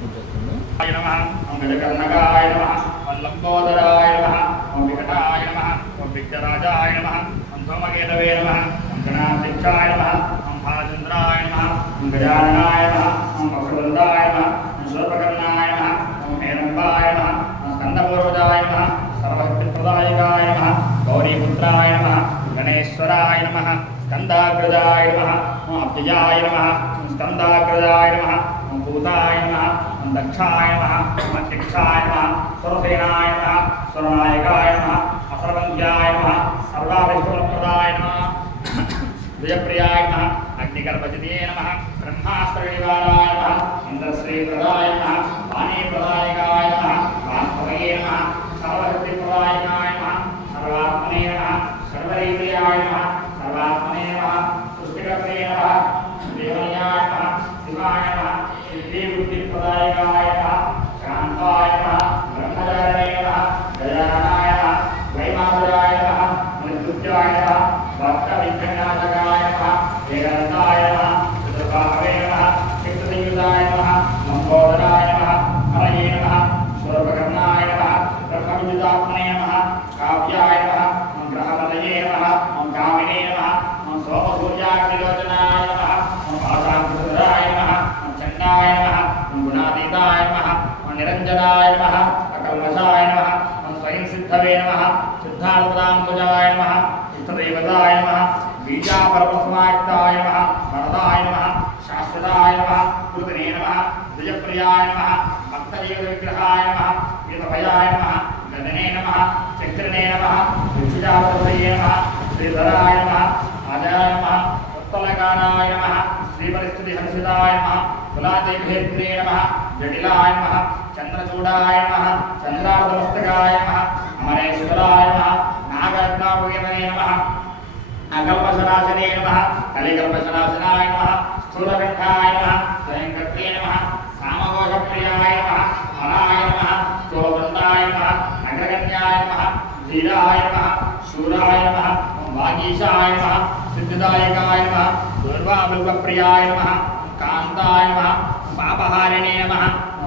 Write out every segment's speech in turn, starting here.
పూజ చేస్తుంది. గజకర్ణకాయ నమః లంబోదరాయ నమః వికటాయ నమః విఘ్నరాజాయ నమః ధూమకేతవే నమః గణాధ్యక్షాయ నమః భాజేంద్రాయ నమః గజాననాయ నమః వక్షవృందాయ నమః శూర్పకర్ణాయ నమః హేరంబాయ నమః స్కందపూర్వజాయ నమః సర్వశక్తిప్రదాయకాయ నమః గౌరీపుత్రాయ నమః గణేశ్వరాయ నమః స్కందాగ్రజాయ నమః అబ్జయాయ నమః స్కందాగ్రజాయ నమః భూతాయ నమః దక్షాయ నమః అధ్యక్షాయ నమః సురసేనాయ నమః సురనాయకాయ నమః అసర్వంధ్యాయ నమః సర్వాభిష్టప్రదాయ నమః విజయప్రియాయ నమః అగ్నిగర్భజితే నమః బ్రహ్మాస్త్రనివారాయ నమః ఇంద్రశ్రీప్రదాయ నమః వాణీప్రదాయకాయ నమః వాత్పదయే నమః సర్వశక్తిప్రదాయకాయ నమః సర్వాత్మనే నమః సర్వరీప్రియాయ నమః సర్వాత్మనే నమః సృష్టికర్తే నమః దేవనయాయ నమః శివాయ నమః సిద్ధిబుద్ధిప్రదాయకాయ నమః శాంతాయ నమః బ్రహ్మచారిణే నమః గజాననాయ నమః వైమాతురాయ నమః మృత్యుంజయాయ నమః భక్తవిఘ్ననాశకాయ నమః ఏకదంతాయ నమః చతుర్బాహవే నమః చిత్తసంయుతాయ నమః లంబోదరాయ నమః హరయే నమః శూర్పకర్ణాయ నమః బ్రహ్మవిద్యుతాత్మనే నమః కావ్యాయ నమః గ్రహపతయే నమః కామినే నమః సోమసూర్యాగ్నిలోచనాయ నమః పాదాంకురాయ నమః చండాయ నమః గుణాతీతాయ నమః నిరంజనాయ నమః అకల్మషాయ నమః స్వయం సిద్ధవే నమః సిద్ధార్థాంబుజాయ నమః ఇష్టదేవతాయ నమః బీజాపరమస్మాయుక్తాయ నమః వరదాయ నమః శాశ్వతాయ నమః కృతనే నమః ద్విజప్రియాయ నమః భక్తదేవ విగ్రహాయ నమః వీతభయాయ నమః గదనే నమః చక్రనే నమః విక్షుజాపతయే నమః శ్రీధరాయ నమః ఆజాయ నమః ఉత్తలకారాయ నమః శ్రీపరిస్థితి హర్షితాయ నమః కులాదేభేత్రే నమః జటిలాయ నమః చంద్రచూడాయ నమః చంద్రార్ధమస్తకాయ నమః అమరేశ్వరాయ నమః నాగరత్నాభూయతనే నమః అకల్పశనాశనే నమః కలికల్పశనాశనాయ నమః స్థూలకంఠాయ నమః స్వయంకర్తే నమః సామఘోషప్రియాయ నమః హరాయ నమః స్థూలవృందాయ నమః అగ్రగణ్యాయ నమః ధీరాయ నమః శూరాయ నమః వాగీశాయ నమః సిద్ధిదాయకాయ నమః దుర్వాబిల్వప్రియాయ నమః కాంతాయ నమః పాపహారిణే నమః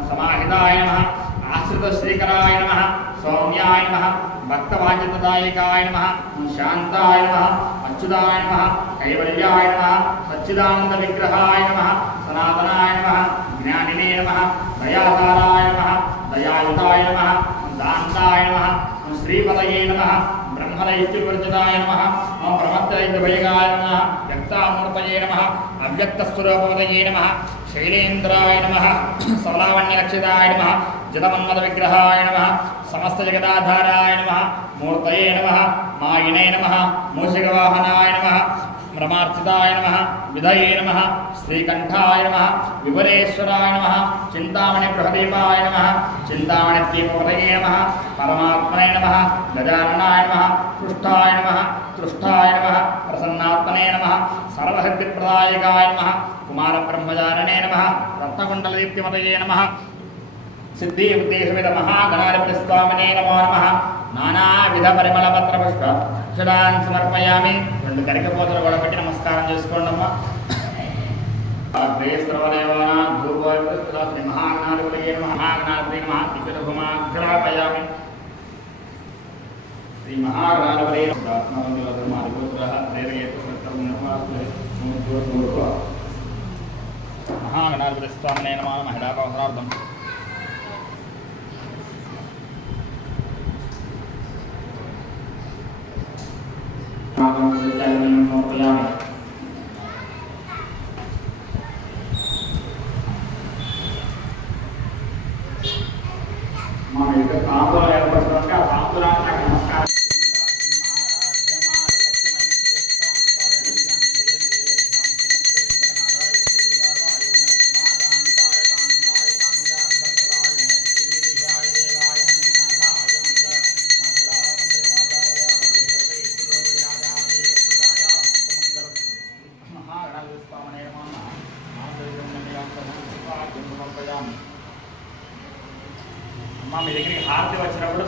సమాహితాయ నమః ఆశ్రితశ్రీకరాయ నమః సౌమ్యాయ నమః భక్తవాంఛితదాయకాయ నమః శాంతాయ నమః అచ్యుతాయ నమః కైవల్యాయ నమః సచ్చిదానంద విగ్రహాయ నమః సనాతనాయ నమః జ్ఞానినే నమః దయాసారాయ నమః దయాయుతాయ నమః దాంతాయ నమః శ్రీపదయే నమః బ్రహ్మదైత్యవర్జితాయ నమః ప్రమత్తదైత్యభయగాయ నమః వ్యక్తామూర్తయే నమః అవ్యక్తస్వరూపపదయే నమః శైలేంద్రాయ నమః సవలావణ్యలక్షితాయ నమః జగమన్మద విగ్రహాయ నమః సమస్త జగదాధారాయ నమః మూర్తయే నమః మాయినే నమః మూషికవాహనాయ నమః రమార్చితాయ నమః విధయే నమః శ్రీకంఠాయ నమః విపులేశ్వరాయ నమః చింతామణి బృహదీపాయ నమః చింతామణి దీపపదయే నమః పరమాత్మనే నమః గజాననాయ నమః పృష్ఠాయ నమః తృష్టాయ నమః ప్రసన్నాత్మనే నమః సర్వసిద్ధిప్రదాయకాయ నమః కుమారబ్రహ్మచారిణే నమః రత్నకుండలదీప్తిమతయే నమః సిద్ధి ఉద్దేశమిద మహాగణాధిపతి స్వామినే నమో నమః నానావిధ పరిమళ పత్ర పుష్ప అక్షరాన్ సమర్పయామి. 2 గరికపోతలు కూడా పెట్టి నమస్కారం చేసుకోండి అమ్మా. సర్వదేవానాం భూగోళ శ్రీ మహాగణాధిపతయే నమః మహాగణాధిపతయే నమః దివ్యధూమాగ్రాపయామి. శ్రీ మహాగణాధిపతయే మహాగణాధిపతి స్వామినే నమః మహిళాపవసరార్థం సమర్పయామి. మన యొక్క తాంబూలం ఏర్పడుతుందంటే ఆ తాంబూలాన్ని నాకు నమస్కారం. అమ్మ మీ దగ్గరికి హారతి వచ్చినప్పుడు